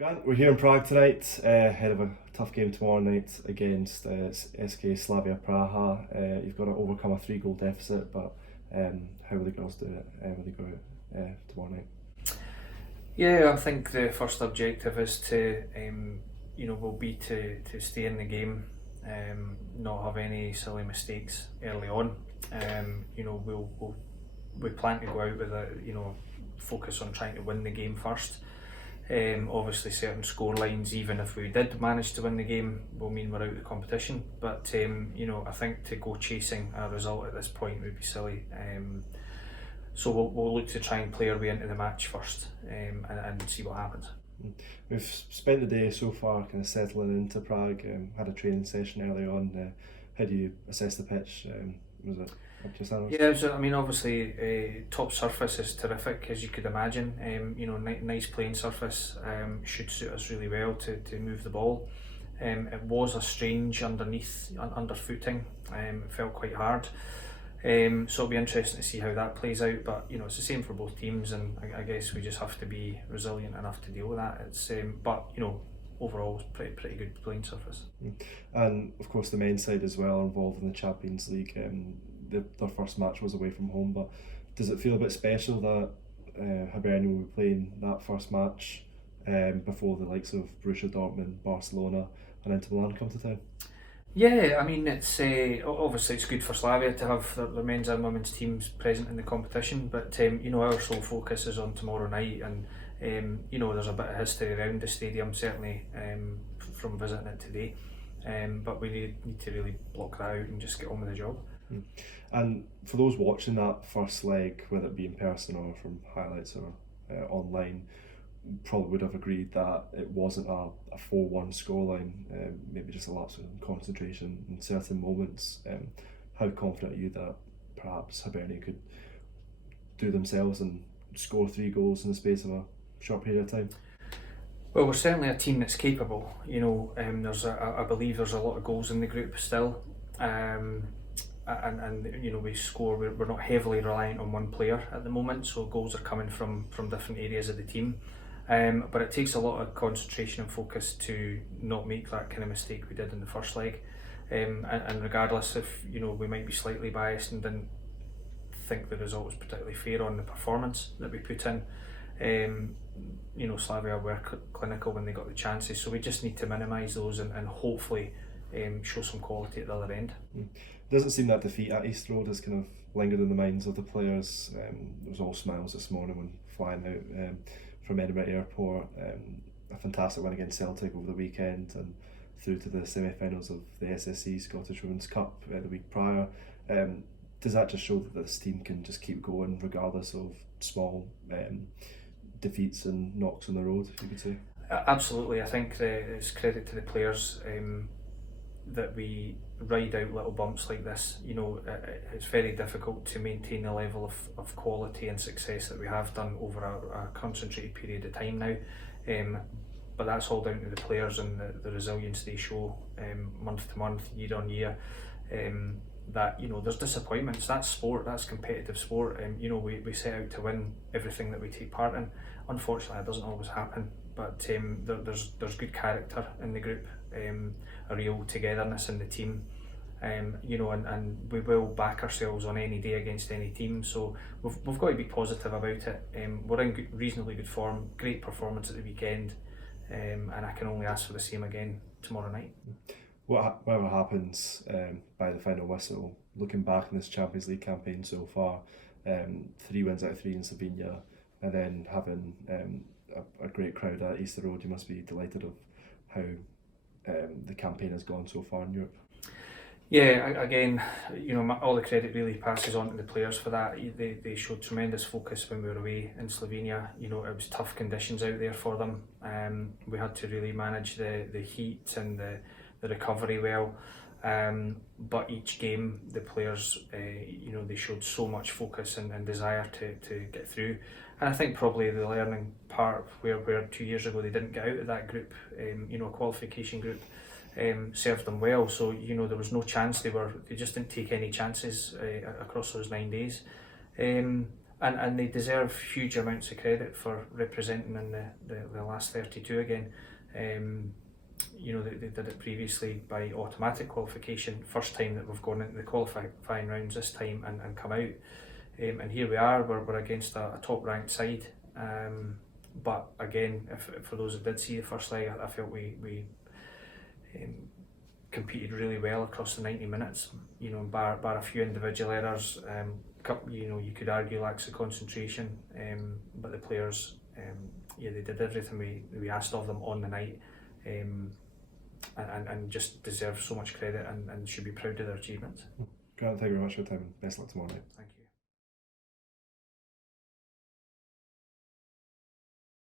Grant, we're here in Prague tonight, ahead of a tough game tomorrow night against SK Slavia Praha. You've got to overcome a 3-goal deficit, but how will the girls do it when they go out tomorrow night? Yeah, I think the first objective is to, will be to stay in the game, not have any silly mistakes early on. We plan to go out with a focus on trying to win the game first. Obviously, certain score lines, even if we did manage to win the game, will mean we're out of the competition. But I think to go chasing a result at this point would be silly. So we'll look to try and play our way into the match first, and see what happens. We've spent the day so far kind of settling into Prague. Had a training session earlier on. How do you assess the pitch? Was it up to your standards? Yeah, so obviously top surface is terrific, as you could imagine. Nice playing surface, should suit us really well to move the ball. It was a strange underfooting. It felt quite hard. So it'll be interesting to see how that plays out, but it's the same for both teams, and I guess we just have to be resilient enough to deal with that. It's overall it's pretty good playing surface. And of course the men's side as well, involved in the Champions League. Their first match was away from home, but does it feel a bit special that Hibernian will be playing that first match before the likes of Borussia Dortmund, Barcelona and Inter Milan come to town? Yeah, I mean, it's obviously it's good for Slavia to have their men's and women's teams present in the competition, but our sole focus is on tomorrow night, and there's a bit of history around the stadium, certainly from visiting it today, but we need to really block that out and just get on with the job. And for those watching that first leg, whether it be in person or from highlights or online, probably would have agreed that it wasn't a 4-1 scoreline, maybe just a lapse of concentration in certain moments. How confident are you that perhaps Hibernian could do themselves and score 3 goals in the space of a short period of time? Well, we're certainly a team that's capable. I believe there's a lot of goals in the group still. And we score. We're not heavily reliant on one player at the moment, so goals are coming from different areas of the team. But it takes a lot of concentration and focus to not make that kind of mistake we did in the first leg. And regardless if we might be slightly biased and didn't think the result was particularly fair on the performance that we put in, Slavia were clinical when they got the chances, so we just need to minimise those and hopefully show some quality at the other end. Doesn't seem that defeat at East Road has kind of lingered in the minds of the players. There was all smiles this morning when flying out from Edinburgh Airport. A fantastic win against Celtic over the weekend and through to the semi-finals of the SSC Scottish Women's Cup the week prior. Does that just show that this team can just keep going regardless of small defeats and knocks on the road, if you could say? Absolutely. I think it's credit to the players that we ride out little bumps like this. It's very difficult to maintain the level of quality and success that we have done over a concentrated period of time now. But that's all down to the players and the resilience they show month to month, year on year. That there's disappointments. That's sport. That's competitive sport. We set out to win everything that we take part in. Unfortunately, it doesn't always happen. But there's good character in the group, a real togetherness in the team, and we will back ourselves on any day against any team. So we've got to be positive about it. We're in reasonably good form. Great performance at the weekend, and I can only ask for the same again tomorrow night. Whatever happens by the final whistle, looking back on this Champions League campaign so far, 3 wins out of 3 in Slovenia, and then having a great crowd at Easter Road, you must be delighted of how the campaign has gone so far in Europe. Yeah, again, all the credit really passes on to the players for that. They showed tremendous focus when we were away in Slovenia. It was tough conditions out there for them. We had to really manage the heat and the recovery well. But each game, the players, they showed so much focus and desire to get through. And I think probably the learning part where 2 years ago they didn't get out of that group, a qualification group, served them well. So there was no chance. They just didn't take any chances across those 9 days. And they deserve huge amounts of credit for representing in the last 32 again. You know, they did it previously by automatic qualification, first time that we've gone into the qualifying rounds this time and come out. And here we are, we're against a top ranked side. But again, for those that did see the first leg, I felt we competed really well across the 90 minutes. You know, bar a few individual errors, you know, you could argue lacks of concentration, but the players, yeah, they did everything we asked of them on the night, and just deserve so much credit and should be proud of their achievements. Grant, thank you very much for your time. Best luck tomorrow night. Thank you.